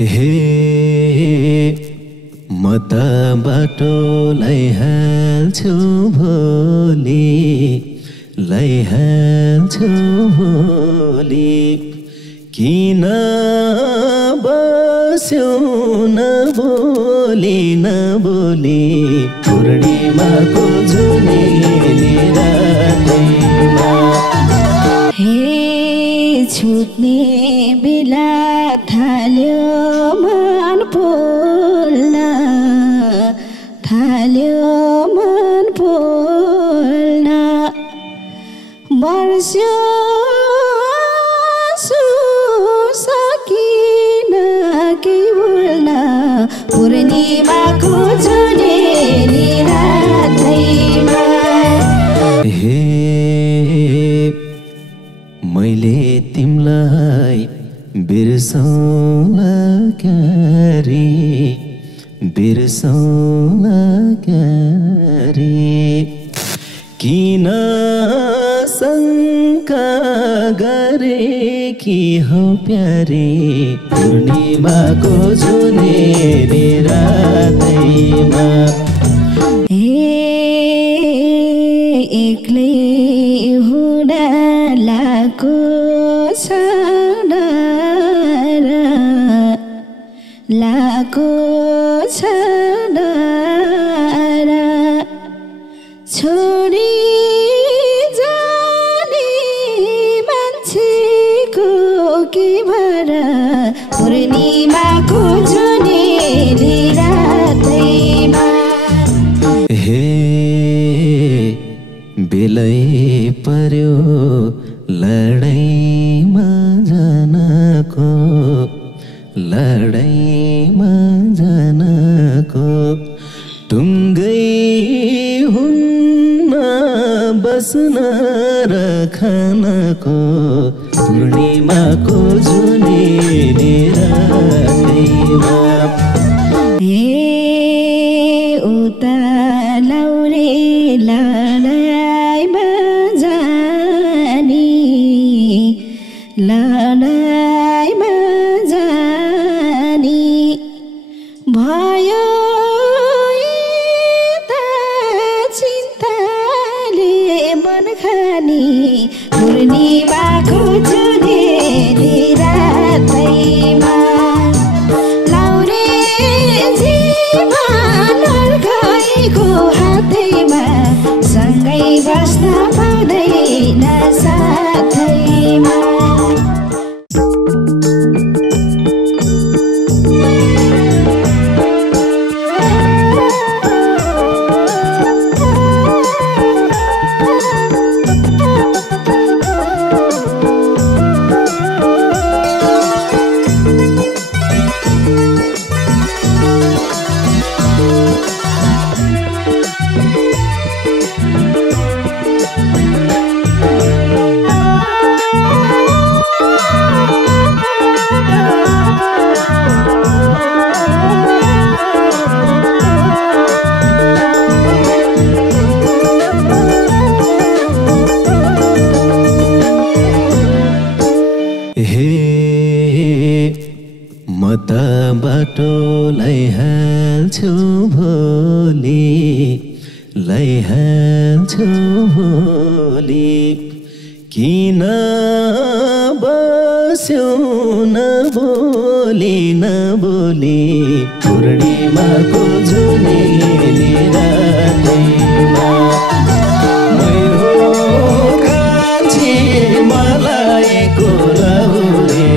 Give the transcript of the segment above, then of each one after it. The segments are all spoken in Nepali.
हे म त बाटो लैहाल्छु भोलि, लैहाल्छु भोलि। किन बस्यौ नबोली नबोली, पूर्णिमाको जुनेली रातैमा। हे छुट्ने बेला थाल्यो मन पोल्न, थाल्यो मन पोल्न। वर्ष्यो सकिन के बोल्न, पूर्णिमाको जुनेली रातैमा। हे मैले तिमलाई बिर्सौँला क्यारे, बिर्सौँला क्यारे। किन शङ्का गरे कि हौ प्यारे, पूर्णिमाको जुनेली रातैमा। एक्लै हुँडालाको छ डर, लाको छ डर। छोडी जाने मान्छेको के भर, पूर्णिमाको जुनेली रातैमा। हे बेलै पर्यो लडाइँमा जानको, लडाइँमा जानको। टुङ्गै हुन्न बस्न र खानको, पूर्णिमाको जुनेली रातैमा। उता लौरे लडाइँमा जाने, लडाइँमा जाने। भयो यता चिन्ताले मन खाने, पूर्णिमाको जुनेली रातैमा। हातैमा सँगै बस्न पाउँदैन साथैमा। म त बाटो लैहाल्छु भोलि, लैहाल्छु भोलि। किन बस्यौ नबोली नबोली, पूर्णिमाको जुनेली रातैमा। मै हो कान्छी मलाई कोलाउरे,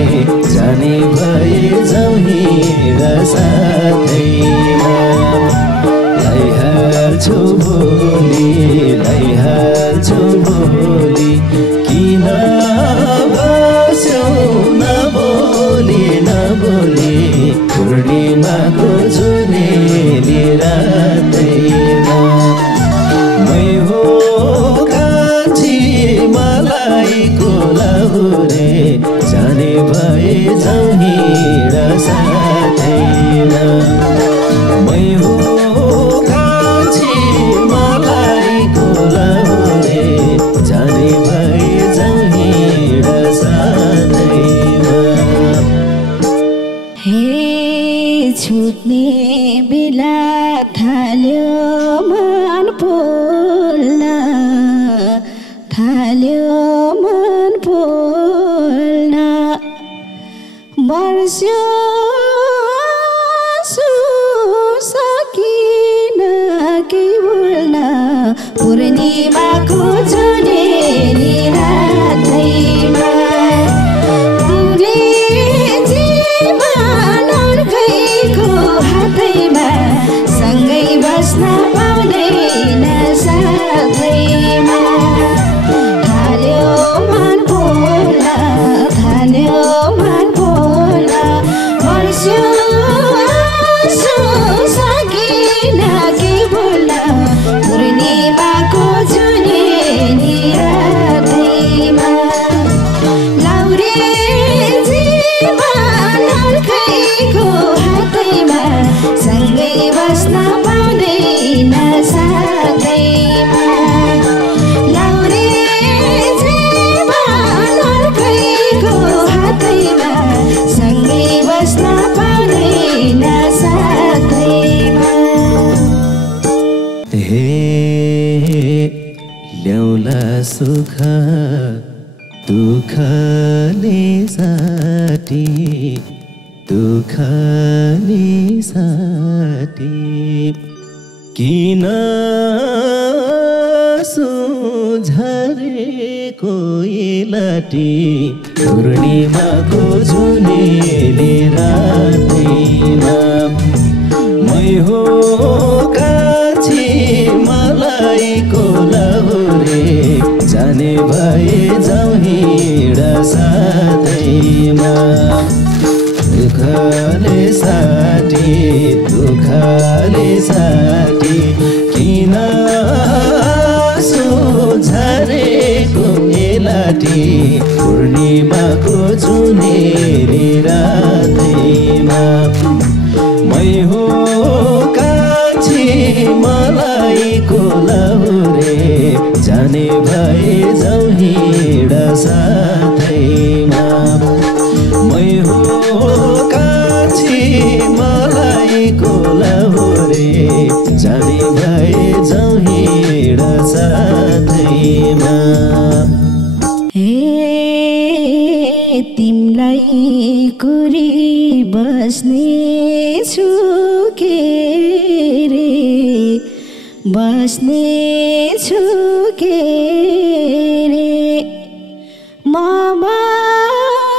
जाने भए जाउँ हिँड साथैमा। लैहाल्छु भोलि, लैहाल्छु भोलि। किन बस्यौ नबोली नबोली, पूर्णिमाको जुनेली रातैमा। मै हो कान्छी मलाई कोलाउरे, जाने भए जाउँ हिँड साथैमा। मै हो कान्छी मलाई कोलाउरे, जाने भए जाउँ हिँड साथैमा। हे छुट्ने बेला थाल्यो मन पोल्न वर्ष्यो सकिन के बोल्न पूर्णिमाको जुनेली रातैमा तुले जीवन अर्कैको हातैमा सँगै बस्न पाउँदैन साथैमा थाल्यो मन बोल्न वर्ष्यो सकिन के बोल्न पूर्णिमाको जुनेली रातैमा लाउरे जीवन अर्कैको हातैमा सँगै बस्न पाउँदैन साथैमा लाउरे जीवन अर्कैको हातैमा सँगै बस्न पाउँदैन साथैमा ल्याउला सुख दुःखले साटी किन सुझरेको लाटी पूर्णिमाको जुनेली रातैमा मै हो कान्छी मलाई कोलाउरे जाने भए जाउँ हिँड साथैमा दुःखले साटी किन सुझरेको लाटी पूर्णिमाको जुनेली रातैमा मै हो कान्छी मलाई कोलाउरे जाने भए जाउँ हिँड साथैमा मै हो कान्छी मलाई कोलाउरे जाने भए जाउँ हिँड साथैमा तिमलाई कुरी बस्ने छु के रे म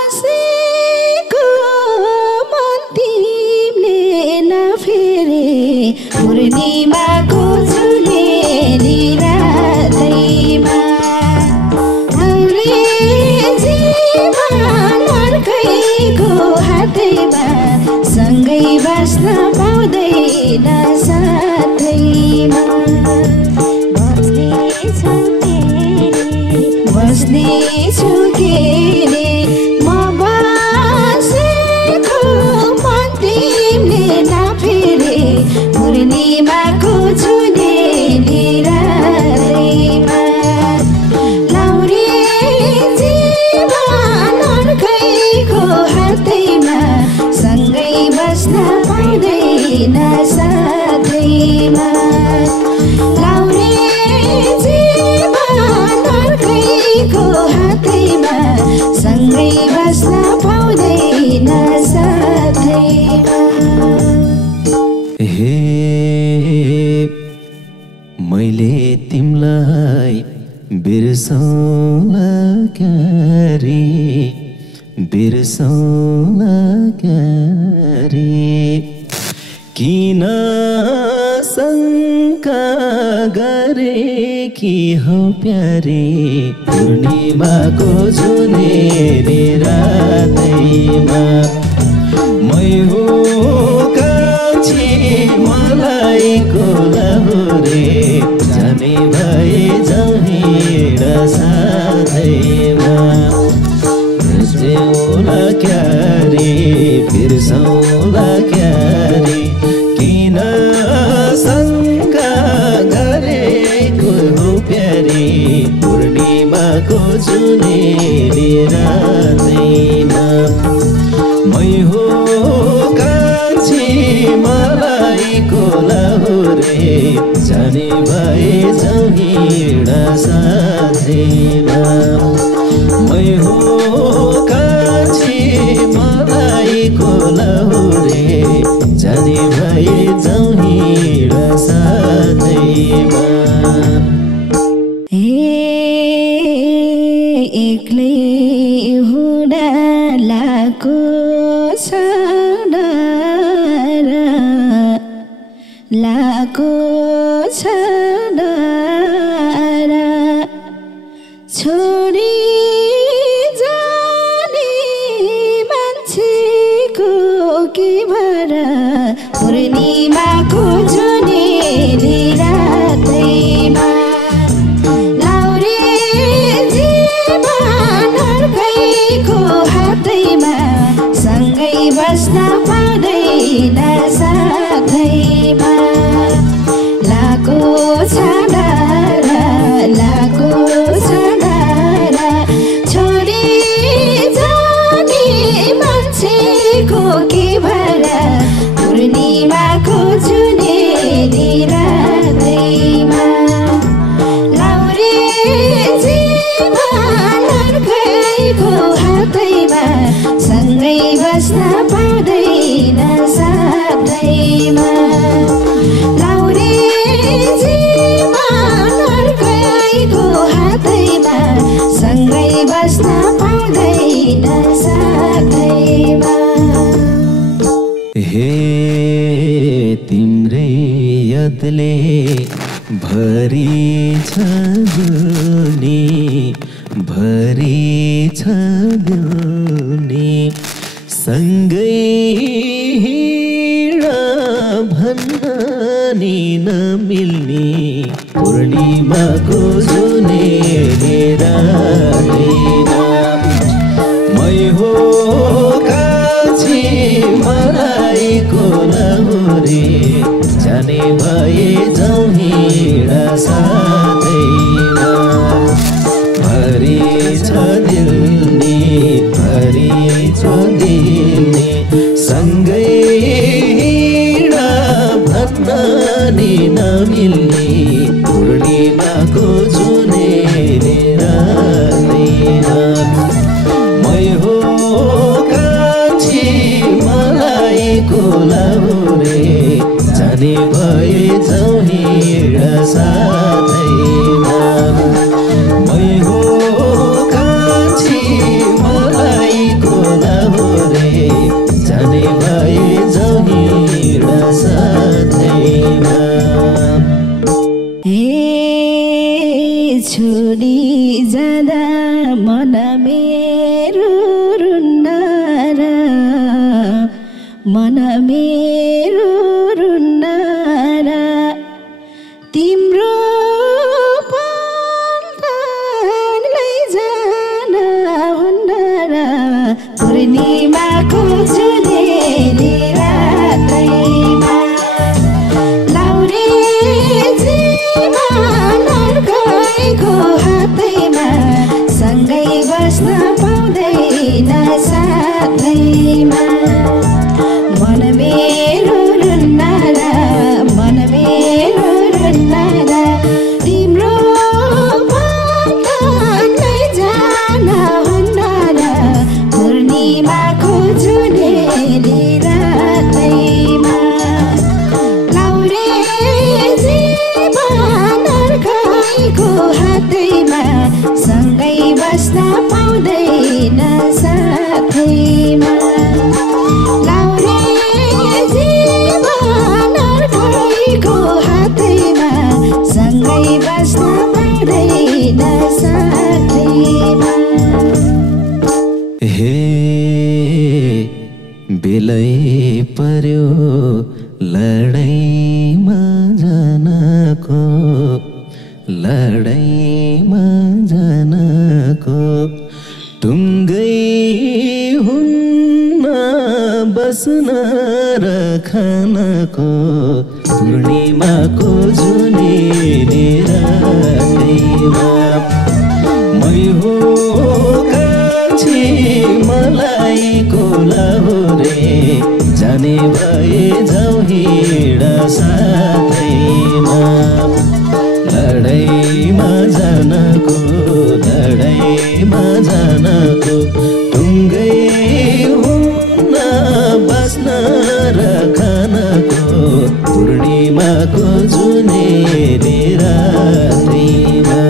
बसेको मन तिमीले नफेरे पूर्णिमाको जुनेली रातैमा जीवन अर्कैको हातैमा सँगै बस्न पाउँदैन साथैमा बस्नेछु के रे म बसेको मन तिमीले नफेरे पूर्णिमाको जुनेली रातैमा लाउरे जीवन अर्कैको हातैमा सँगै बस्न पाउँदैन साथैमा लाउरे जीवन अर्कैको हातैमा सँगै बस्न पाउँदैन साथैमा मैले तिमलाई बिर्सौँला क्यारे किन शङ्का गरे कि हो प्यारे पूर्णिमाको जुनेली रातैमा मै हो कान्छी मलाई कोलाउरे जाने भए जाउँ हिँड साथैमा बिर्सौँला क्यारे किन शङ्का गरेको हो प्यारे पूर्णिमाको जुनेली रातैमा मै हो साथैमा मै हो कान्छी मलाई कोलाउरे जाने भए जाउँ हिँड साथैमा एक्लै हुँदा लाको छ डर लाको छ डर छोडी जाने मान्छेको के भर पूर्णिमाको जुनेली रातैमा लाउरे जीवन अर्कैको हातैमा सँगै बस्न पाउँदैन साथैमा लाको छ डर लाको छ डर छोडी जाने मान्छेको के भर पूर्णिमाको जुनेली रातैमा लाउरे जीवन अर्कैको हातैमा सँगै बस्न पाउँदैन साथैमा लाउरे जीवन अर्कैको हातैमा सँगै बस्न पाउँदैन साथैमा हे तिम्रै यादले भरि छ दुनी भरि छ दुनी सँगै हिँड भन्न नि नमिल्ने पूर्णिमाको जुनेली रातैमा मै हो कान्छी मलाई कोलाउरे जाने भए जाउँ हिँड साथैमा भरि छ दिल्ने भरि छ दिल्ने सँगै हिँड भन्न नि नमिल्ने पूर्णिमाको जुनेली रातैमा मै हो कान्छी मलाई कोलाउरे जाने भए जाउँ हिँड साथैमा मै हो कान्छी मलाई कोलाउरे जाने भए जाउँ हिँड साथैमा छोडी जाँदा मन मेरो रुन्न र मन मेरो रुन्न र तिम्रो पन्तलाई जान हुन्न र पूर्णिमाको जुनेली रातैमा लाउरे जीवन अर्कैको हातैमा सँगै बस्न पाउँदैन साथैमा मन मेरो रुन्न र मन मेरो रुन्न र तिम्रो पन्तलाई जान हुन्न र पूर्णिमाको जुनेली रातैमा लाउरे जीवन अर्कैको हातैमा सँगै बस्न पाउँदैन साथैमा लाउरे जीवन अर्कैको हातैमा सँगै बस्न पाउँदैन साथैमा हे बेलै पर्यो लडाइँमा जानको लडाइँमा जानको टुङ्गै हुन्न बस्न र खानको पूर्णिमाको जुनेली रातैमा मै हो कान्छी मलाई कोलाउरे जाने भए जाउँ हिँड साथैमा लडाईँमा जानको टुङ्गै हुन्न बस्न र खानको पूर्णिमाको जुनेली रात्रिमा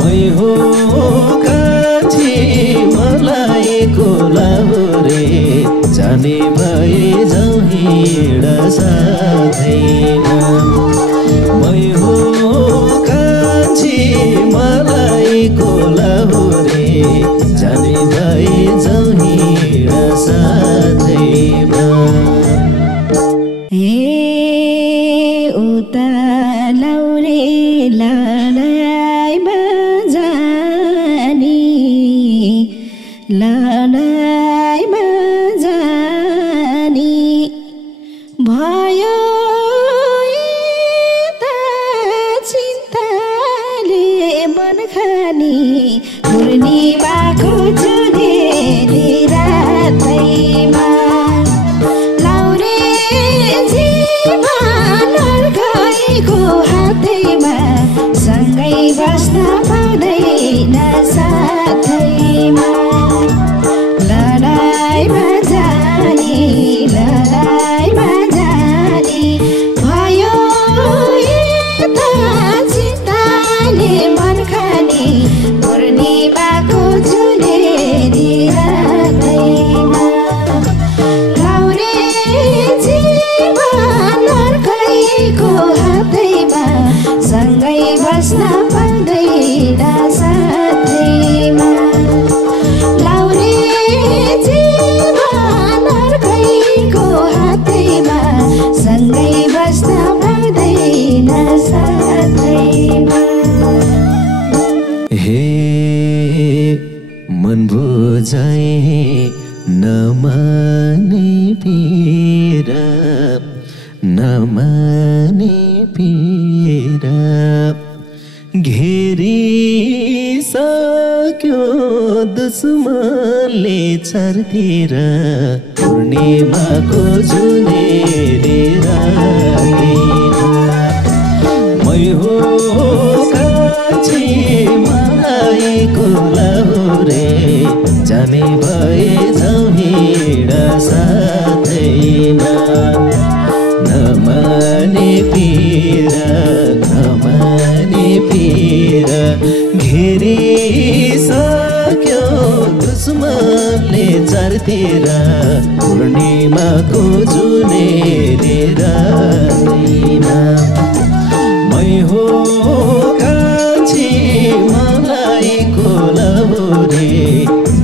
मै हो कान्छी मलाई कोलाउरे जाने भए जाउँ हिँड साथैमा मै हो कान्छी मलाई कोलाउरे जाने भए जाउँ हिँड साथैमा उता लाउरे लडाईँमा जानी भयो यता चिन्ताले मन खानी पूर्णिमाको जुनेली रातैमा लाउरे जीवन अर्काइको हातैमा सँगै बस्न पाउँदैन साथैमा लडाईँमा जानी भयो यता चिन्ताले मन खानी पूर्णिमाको जुनेली रातैमा लाउरे जीवन अर्काइको हातैमा सँगै बस्न पाउँदैन साथैमा लाउरे जीवन अर्काइको हातैमा सँगै बस्न पाउँदैन साथैमा हे मन बुझाए नमाने पीरा घेरिसक्यो दुश्मनले चारतिर पूर्णिमाको जुनेली रातैमा मै हो कान्छी मलाई कोलाउरे जाने भए जाउँ हिँड साथैमा नमाने पीरा घेरिसक्यो दुश्मनले चारतिर पूर्णिमाको जुनेली रातैमा मै हो कान्छी मलाई कोलाउरे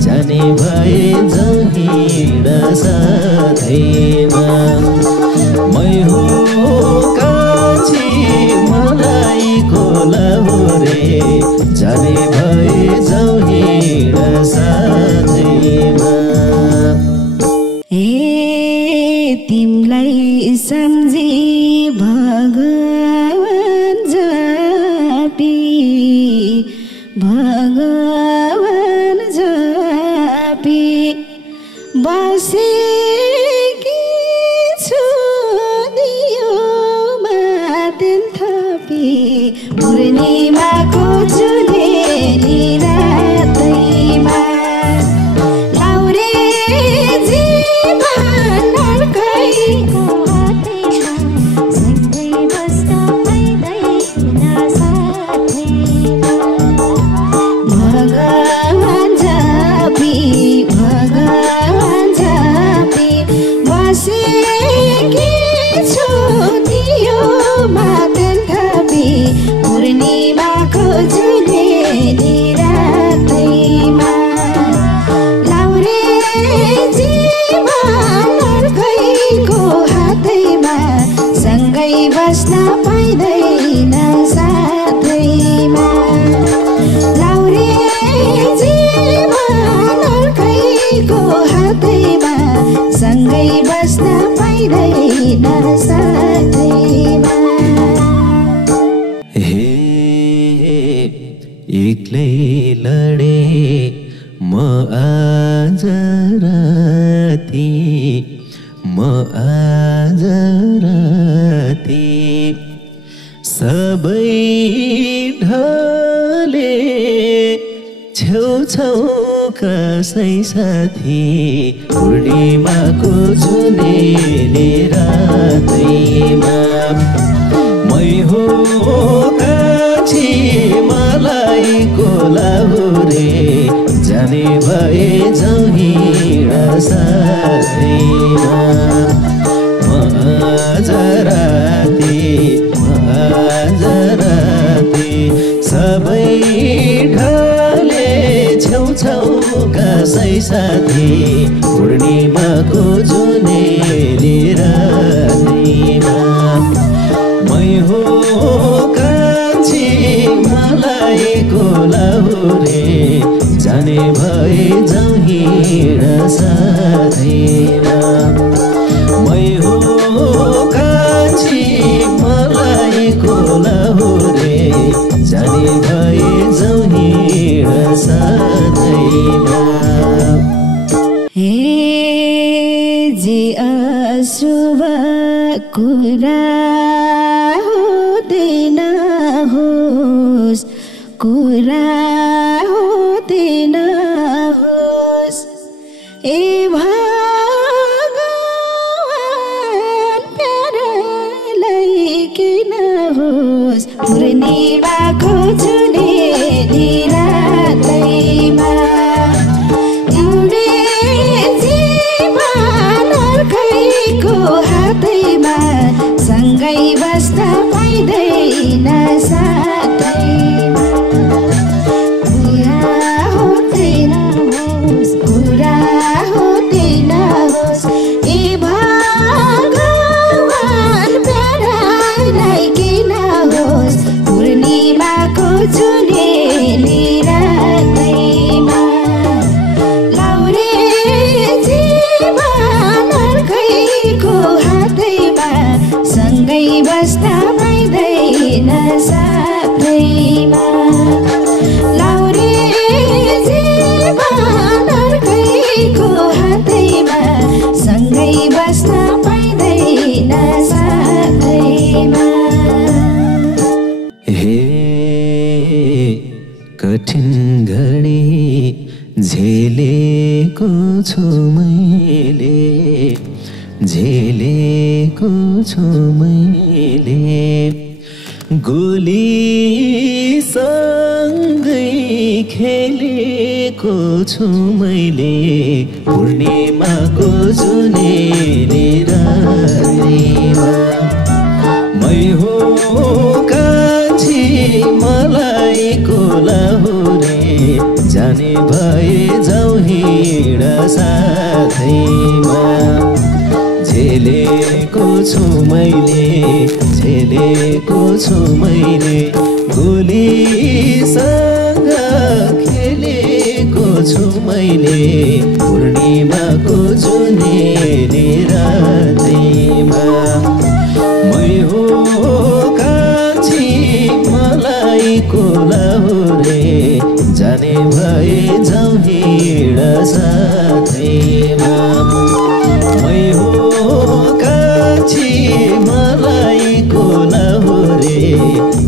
जाने भए जाउँ हिँड साथैमा मै हो कान्छी मलाई कोलाउरे जाने भए जाउँ हिँड साथैमा तिमलाई सम्झी भगवान जापी बसेकी छु दियोमा तेल थपी पूर्णिमाको जुनेली रातैमा लाउरे जीवन अर्काइको हातैमा सँगै बस्न पाउँदैन साथैमा भगवान जापी बसेकी छु दियोमा तेल थपी पूर्णिमाको जुनेली रातैमा लाउरे जीवन अर्काइको हातैमा सँगै बस्न पाउँदैन साथैमा लाउरे जीवन अर्काइको हातैमा सँगै बस्न पाउँदैन साथैमा एक्लै लडे म आज राती सबै ढले छेउछाउका सै साथी पूर्णिमाको जुनेली रातैमा मै हो कान्छी मलाई कोलाहुरे जाने भए जाउँ हिँडा साथैमा माझराती सबै ढले छेउछाउका सै साथी पूर्णिमाको जुनेली रातैमा मै हो कान्छी मलाई कोलाहुरे जाने भए जाउँ हिँडा साथैमा मै हो कान्छी मलाई कोलाहुरे जाने भए जाउँ हिँडा साथैमा हे जे अशुभ कुरा हुँदैन होस् कुरा हुँदैन होस् ए भगवान प्यारालाई किन होस् पूर्णिमाको जुनेली रातैमा एउटै जीवन अर्कैको हातैमा सँगै बस्न पाइँदैन साथैमा कुरा हुँदैन होस् ए भगवान प्यारालाई किन होस् पूर्णिमाको जुनेली रातैमा लाउरे जीवन अर्कैको हातैमा सँगै बस्न पाइँदैन साथैमा लाउरे जीवन अर्कैको हातैमा सँगै बस्न पाइँदैन साथैमा हे कठिन घडी झेलेको छु मैले झेलेको छु मैले गोलीसँगै खेलेको छु मैले पूर्णिमाको जुनेली रातैमा मै हो कान्छी मलाई कोलाहुरे जाने भए जाउँ हिँडा साथैमा झेलेको छु मैले झेलेको छु मैले गोलीसँग खेलेको छु मैले पूर्णिमाको जुनेली रातैमा मै हो कान्छी मलाई कोलाहुरे जाने भए जाउँ हिँडा साथैमा मै हो कान्छी मलाई कोलाहुरे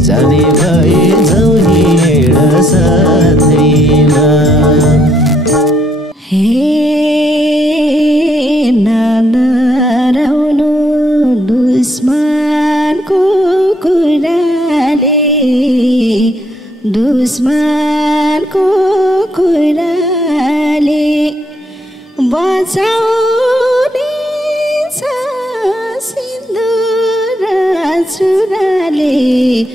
जाने भए जाउँ हिँडा साथैमा हे नडराउनु दुश्मनको कुराले दुश्मनको कुराले बचाउने छ सिन्दुर चुराले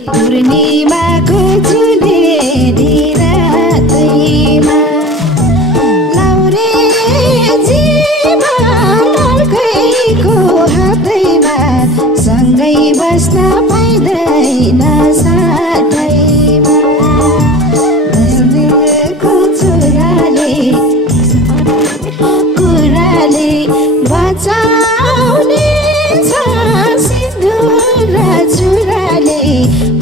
पूर्णिमाको जुनेली रातैमा लाउरे जीवन अर्कैको हातैमा सँगै बस्न पाइँदैन साथैमा कुराले बचाउने छ सिन्दुर चुराले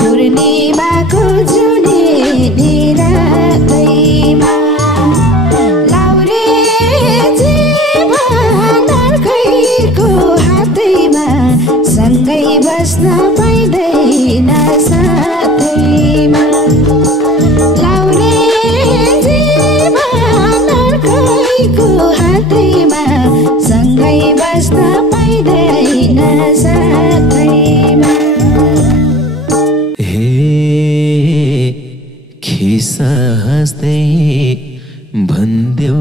पूर्णिमाको जुनेली रातैमा लाउरे जीवन अर्कैको हातैमा सँगै बस्न पाइँदैन साथैमा हे खिसा हाँस्दै भन्देऊ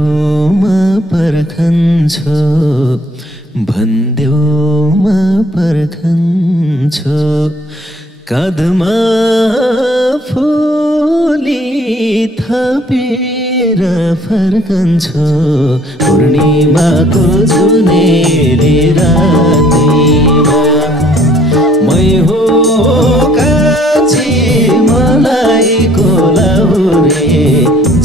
म पर्खन्छु भन्देऊ म पर्खन्छु काँधमा फुली थपेर फर्कन्छु पूर्णिमाको जुनेली रातैमा मै हो कान्छी मलाई कोलाउरे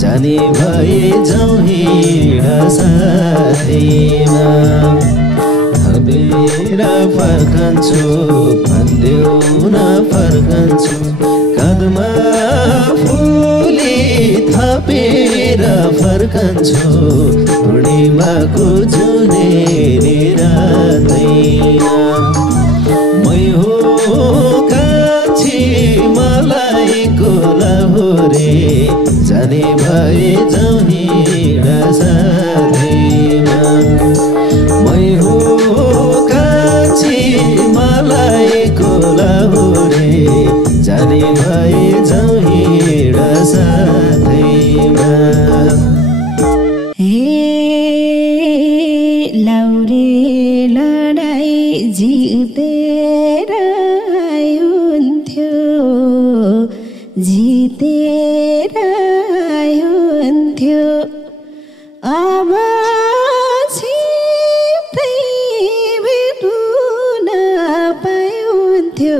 जाने भए जाउँ हिँड साथैमा थपेर फर्कन्छु भन्देऊ न फर्कन्छु काँधमा फुली थपेर फर्कन्छु पूर्णिमाको जुनेली रातैमा मै हो कान्छी मलाई कोलाउरे जाने भए जाउँ हिँड साथैमा मै हो कान्छी मलाई कोलाउरे जाने भए जाउँ हिँड साथैमा हे लाउरे लडाई जितेर आउँथ्यो जितेर आउँथ्यो अब छिटै भेट्न पाउँथ्यो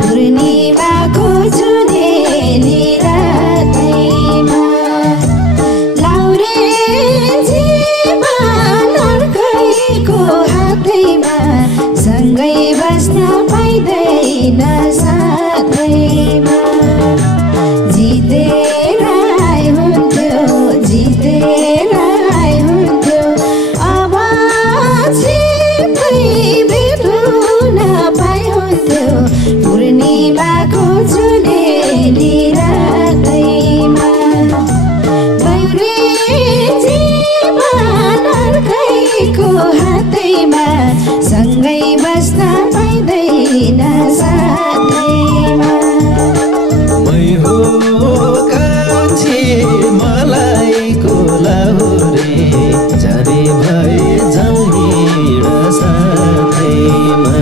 पूर्णिमाको जुनेली रातैमा लाउरे जीवन अर्कैको हातैमा सँगै बस्न पाइँदैन साथैमा जितेर आउँथ्यो जितेर आउँथ्यो अब छिटै भेट्न पाउँथ्यो पूर्णिमाको जुनेली रातैमा लाउरे जीवन अर्कैको हातैमा सँगै बस्न पाइँदैन साथैमा मै हो कान्छी मलाई कोलाउरे जाने भए जाउँ हिँड साथैमा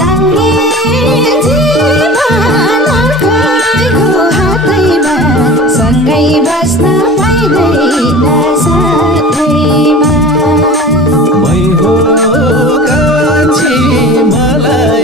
लाउरे जीवन अर्कैको हातैमा सँगै बस्न पाइँदैन साथैमा मै हो कान्छी मलाई